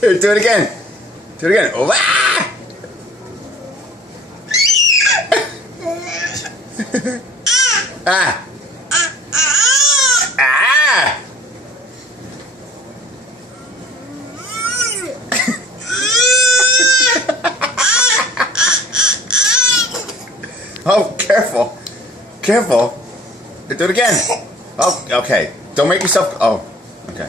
Here, do it again. Do it again. Oh, ah! Ah. Ah. Oh, careful. Careful. Do it again. Oh, okay. Don't make yourself... Oh, okay.